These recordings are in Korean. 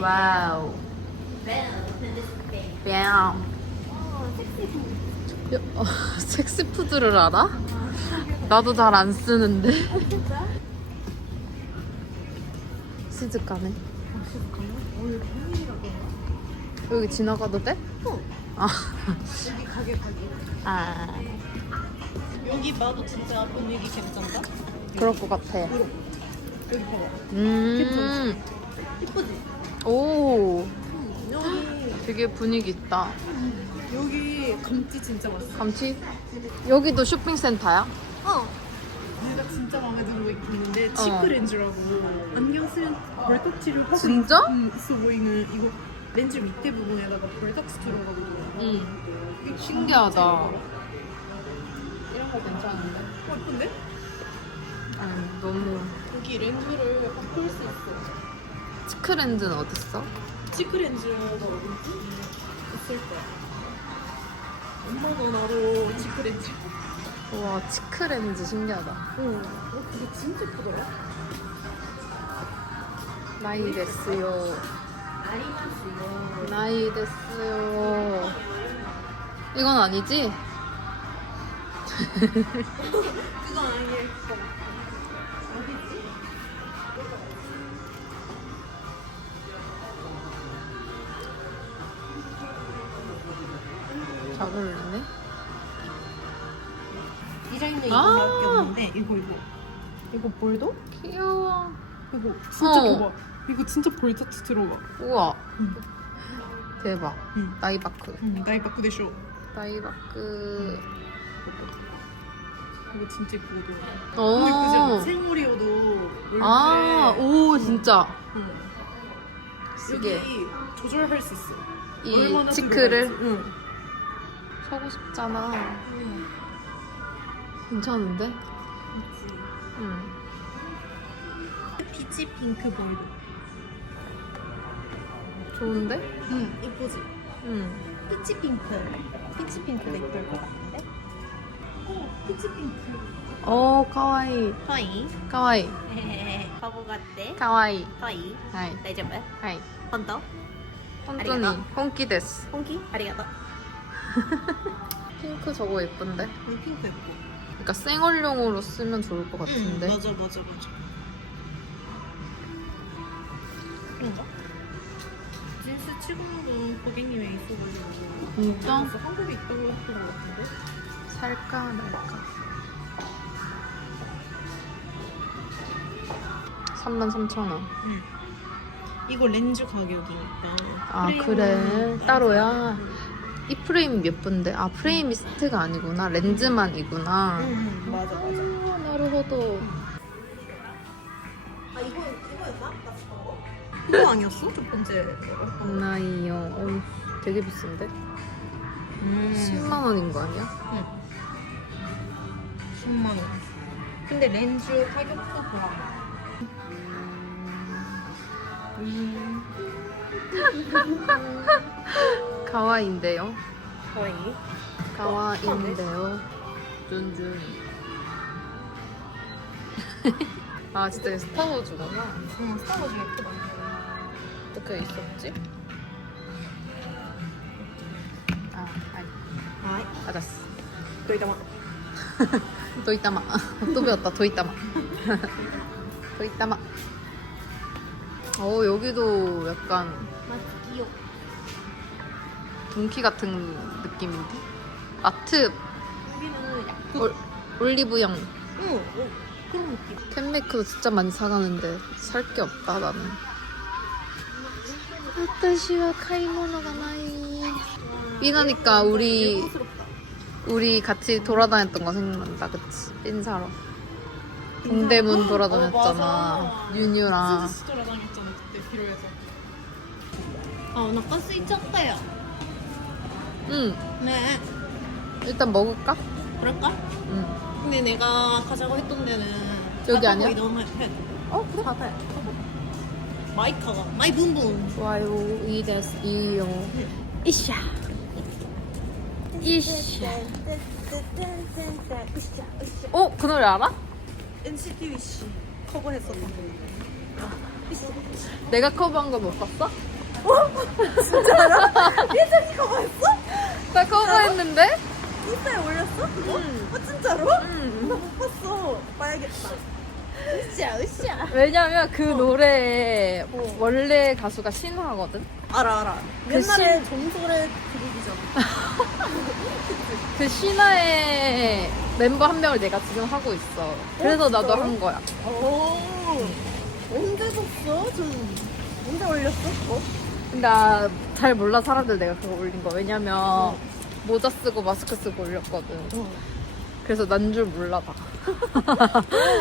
와우. 뺨. 어, 섹시 푸드를 알아? 나도 잘 안 쓰는데. 시즈카네. 여기 지나가도 돼? 어. 아. 여기 가게 가게. 아. 여기 봐도 진짜 분위기 괜찮다. 그럴 것 같아. 여기 봐봐. 음. 이쁘지? 오. 여기 되게 분위기 있다. 여기 감튀 진짜 맛있어. 감치? 여기도 쇼핑센터야? 어. 내가 진짜 마음에 드는 거 있는데 어. 치크 렌즈라고 안경 쓴 벌떡치를 하고 진짜? 있, 음, 있어 보이는 이거 렌즈 밑에 부분에다가 벌떡치 들어가고 응. 이게 신기하다. 이런 거 괜찮은데? 어, 예쁜데? 아니, 너무. 여기 렌즈를 바꿀 수 있어. 치크렌즈는 어딨어? 치크렌즈가 어딘지 있을 거야. 엄마가 나로 치크렌즈. 우와, 치크렌즈 신기하다. 응. 어, 그게 진짜 예쁘더라. 나이 됐어요. 나이 됐어요. 이건 아니지? 그건 아니일 거. 잘 어울리네. 디자인은 아. 이거밖에 없는데 이거 이거 이거 볼도? 귀여워. 이거 진짜 어. 봐봐. 이거 진짜 볼터치 들어가. 우와. 응. 대박. 응. 나이바크. 응, 나이 바꾸대쇼. 나이바크. 이거 진짜 예쁘거든. 오. 너무 예쁘지? 생머리여도 아, 오, 진짜. 응. 여기 조절할 수 있어. 이 치크를. 응. 사고 싶잖아. 응. 괜찮은데? 그치. 응. 피치 핑크 볼도. 좋은데? 응. 예쁘지? 응. 피치 핑크. 피치 핑크가 예쁠 것 같은데? 어, 피치 핑크. 오, 카와이. かわいい 카와이. バボがあって。 카와이. かわいいはい。大丈夫はい。本当本当にありがとう本気です。本気ありがとう。 핑크 저거 예쁜데? 응, 핑크 예뻐. 그러니까 생얼용으로 쓰면 좋을 것 같은데. 맞아, 맞아, 맞아. 그런가? 진스 치고는 고객님에 있어가지고. 진짜? 한국에 있다고 했던 것 같은데? 살까 말까. 33,000원. 응. 이거 렌즈 가격이니까. 아, 그래. 따로 따로야? 돼. 이 프레임이 몇 분데? 아, 프레임이 스트가 아니구나. 렌즈만이구나. 응, 응, 맞아, 맞아. 아, 나루호도. 아, 이거, 이거였나? 나 거? 이거 아니었어? 첫 번째. 나이요. 어이, 되게 비싼데? 음. 10만 원인 거 아니야? 응. 10만 원. 근데 렌즈 가격도 봐. 가와인데요. 거의. 가와인데요. 준준. 아 진짜 스타워즈구나. 응, 스타워즈 예쁘다. 어떻게 있었지? 아, 아니, 아이, 알았어. 또 이따 막. 도이타마. 또 배웠다. 도이타마. 도이타마. 어 여기도 약간 맛 동키 같은 느낌인데? 마트 여기는 약간 올, 올리브영 응, 어, 그런 느낌. 캔메이크도 진짜 많이 사가는데 살 게 없다 나는. 아따시와 카이모노가 나이. 삐나니까 우리 우리 같이 돌아다녔던 거 생각난다, 그치? 삔 사러. 동대문 돌아다녔잖아. 어, 맞아. 뉴뉴랑. 스스 돌아다녔잖아 그때 비로에서. 아, 나 가스 있었대요. 응 네. 일단 먹을까? 그럴까? 응 근데 내가 가자고 했던 데는 여기 아니야? 너무 해. 어? 그래 가자 마이카가 마이 붐붐. 좋아요 이데스 이요 이샤 이샤 어? 그 노래 알아? NCT 위시 커버했었던 거. 내가 커버한 거 못 봤어? 예전이 커버했어? 나 커버했는데? 인스타에 올렸어? 그거? 응. 어 진짜로? 응. 나 못 봤어. 봐야겠다. 으쌰 으쌰. 왜냐면 그 노래에 원래 가수가 신화거든? 알아 알아. 그 옛날에 정솔의 그룹이잖아. 그 신화의 멤버 한 명을 내가 지금 하고 있어. 그래서 나도 진짜로? 한 거야. 오. 언제 줬어? 좀 언제 올렸어? 어? 근데 나 잘 몰라 사람들 내가 그거 올린 거. 왜냐면 모자 쓰고 마스크 쓰고 올렸거든. 어. 그래서 난 줄 몰라 다.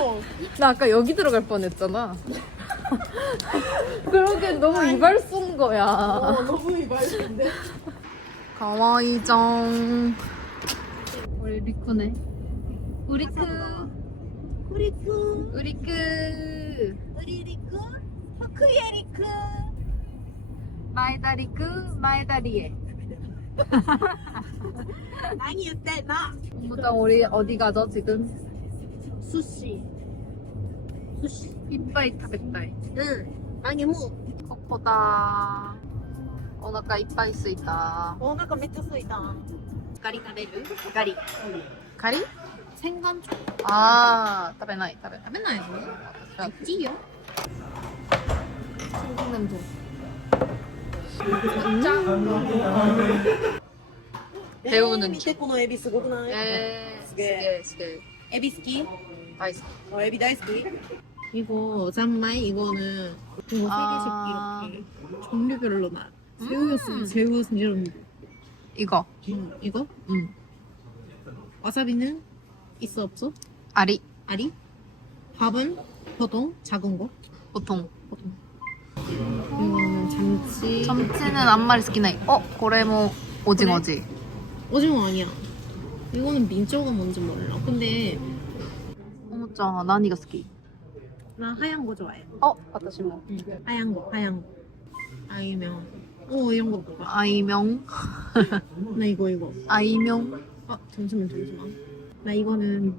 어. 나 아까 여기 들어갈 뻔했잖아. 그러게 너무 이발 쏜 거야. 어 너무 이발인데. 가와이정. 우리 리쿠네. 우리쿠. 우리쿠 우리쿠. 우리 리쿠 하크예 리쿠. 마이다리쿠 마이다리에. 낭이言って 나. 공부장 우리 어디 가죠 지금? 수시. 수시. 이빠이 타베타이. 응. 낭이 무. kok보다 오나카 이빠이 쓰이다. お腹めっちゃすいた。ガリ食べるガリ。 가리? 洗顔食 아, 食べない食べない。べないのあいいよ。 생 긴 냄새. 배우는 見てこのエビすごくない 에, すげえ 스게, 스게. エビ好き 다이스. 어, 에비 다이스 이거 잔마이 이거는 이거 아. 세 개씩 이렇게 종류별로 나. 음. 새우였으면 새우 이런 이거. 음, 이거 음. 와사비는 있어 없어? 아리. 아리? 밥은 보통 작은 거. 보통. 이거 는 참치. 점치는 앞말이 스키나이. 어, 고래모 오징어지. 오징어 아니야. 이거는 민초가 뭔지 몰라. 근데 어머짱, 난 이거 스키. 나 하얀 거 좋아해. 어, 아타시모. 응. 하얀 거, 하얀 거. 아니면 오 이런 거 좋아. 아이명. 나 이거 이거. 아이명. 아 잠시만 잠시만. 나 이거는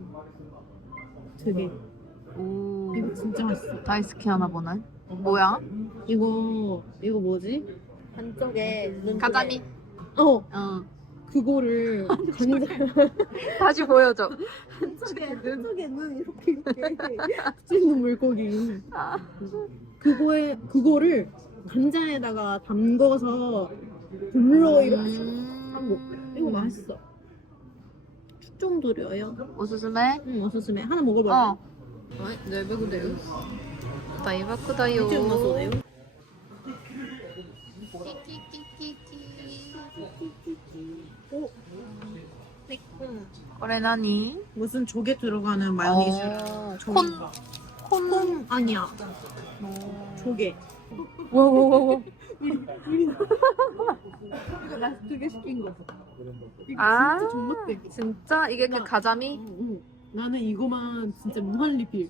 되게 오. 이거 진짜 맛있어. 다이스키 하나 보네. 뭐야? 이거 이거 뭐지? 한쪽에 눈 가자미. 어 어. 그거를 간장 다시 보여줘. 한쪽에 한쪽에 눈 이렇게 이렇게 붙이는 물고기. 그거에 그거를 간장에다가 담궈서 불러 이렇게 한 거. 이거 맛있어. 추천 드려요. 오스스메? 응, 어스스메 하나 먹어볼래? 어. 네, 배고돼요. 다이바크다요. 진짜 맛있어요. 오. 응. これ何 무슨 조개 들어가는 어, 마요네즈. 콘. 콘. 콩 아니야. 조개. 와와와와. 이거 나 두 개 시킨 거. 이거 아. 진짜 존맛대. 진짜 이게 그 나- 가자미? 응, 응. 나는 이거만 진짜 무한 리필.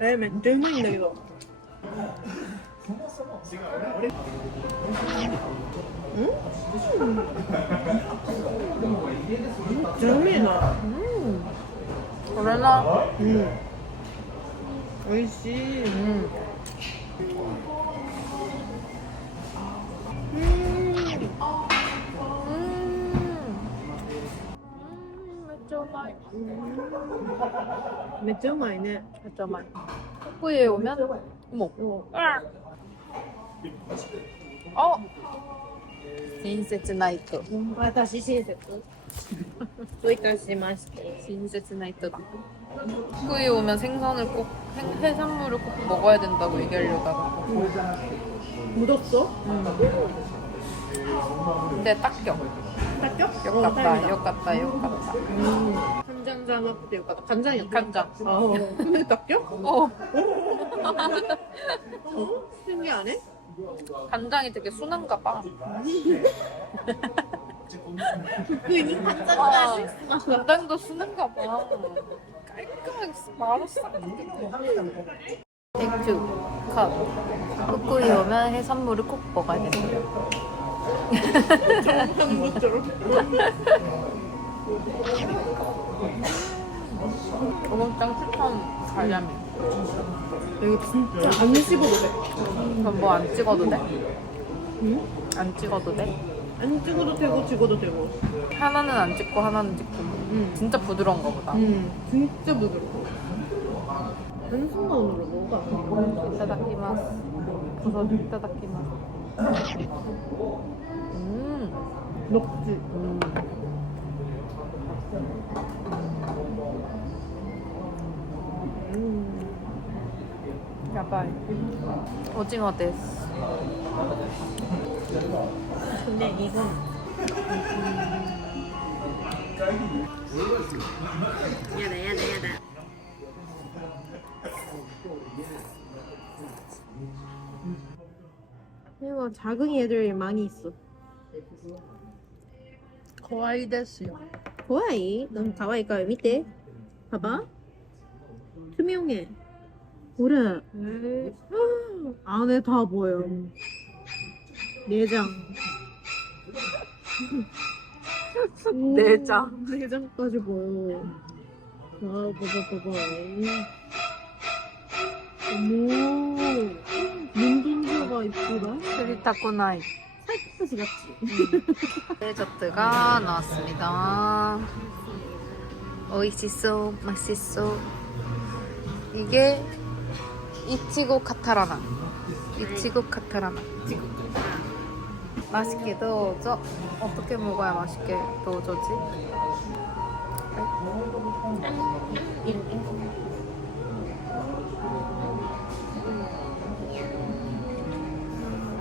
음. 에めっちゃうまいんだけど。うん。めっちゃうめえな。うん。これな。うん。美味しい。うん。めっちゃうまい。 めっちゃうまいね。 めっちゃうまい。福井へ 오면 어머. 아! 어. 신세츠 나이트. 私親切。どういたしまして。 신세츠 나이트다.福井에 오면 생선을 꼭 생- 해산물을 꼭 먹어야 된다고 얘기하려다가. 묻었어? 근데 딱 격. 닦여? 역 같다. 역 같다. 역 같다. 음. 한장 간장じゃなくてよかった。 간장이었다. 간장. 어. 근데 닦여? 어, 어? 신기하네. 간장이 되게 순한가 봐. 괜히 아, 간장까지. 간장도 순한가 봐. 깔끔하게 말았어. 맥주, 컵. 후쿠이 오면 해산물을 꼭 먹어야 된대요. 하는 것처럼. 오목장 추천 가자미. 이거 진짜 안 씹어도 돼. 그럼 뭐 안 찍어도 돼? 응? 안 찍어도 돼? 안 찍어도 되고 찍어도 되고. 하나는 안 찍고 하나는 찍고. 응. 진짜 부드러운가 보다. 응. 진짜 부드러워. 한순간으로 뭐가. 이따다키마스. 버섯 이따다키마스. 음. 녹지. 음. 음. 야바이. 오징어 데스. 근데 이건 야다 야다 야다 이거 작은 애들 많이 있어 거와이 데스요. 怖い넌 음. 가와이 가요 밑에. 음. 봐봐. 투명해. 그래. 아, 안에 다 보여. 음. 내장. 오, 내장. 내장까지 보여. 와 봐봐 봐봐. 어머. 눈동자가 이쁘다. 쓰리 타코나이. 살코시 같지 데저트가 나왔습니다. 오이시소, 맛있어. 이게 이치고 카타라나. 이치고 카타라나. 맛있게 넣어줘. 어떻게 먹어야 맛있게 넣어줘지?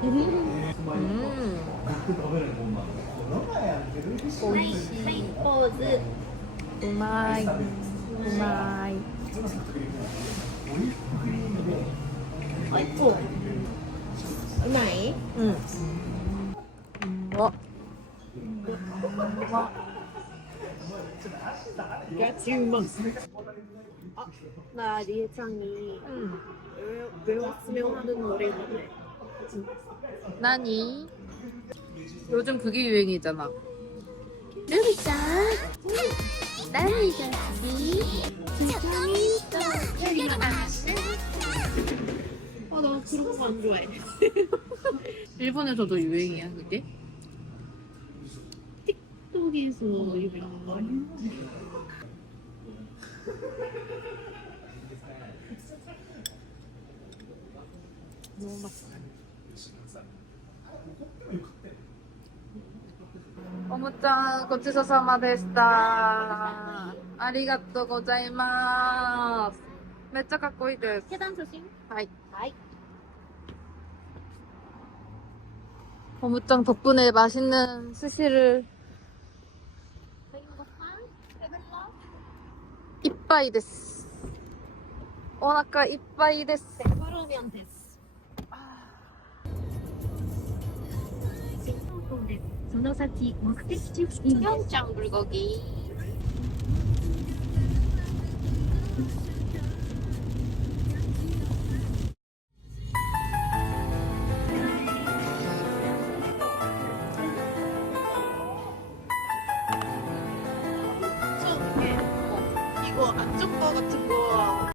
음. おい。しい。ポーズうまい。うまい。うまい。うんうまっうんガチうまあ、まあ、りえちゃんに、うん、す。何 요즘 그게 유행이잖아. 루비짱, 나미가 아, 나 그런 거 안 좋아해. 일본에서도 유행이야, 그게? 틱톡에서 유행. 너무 맛있어. 어무짱, 고치소사마 데시다. 아리가또 고자이마스. めっちゃかっこいいです。계단 조심 はい。はい。 어무짱 덕분에 맛있는 스시를 이빠이 데스. 오나카 이빠이 데스. 그러면 됐어 문어사티, 목택집, 인경장 불고기.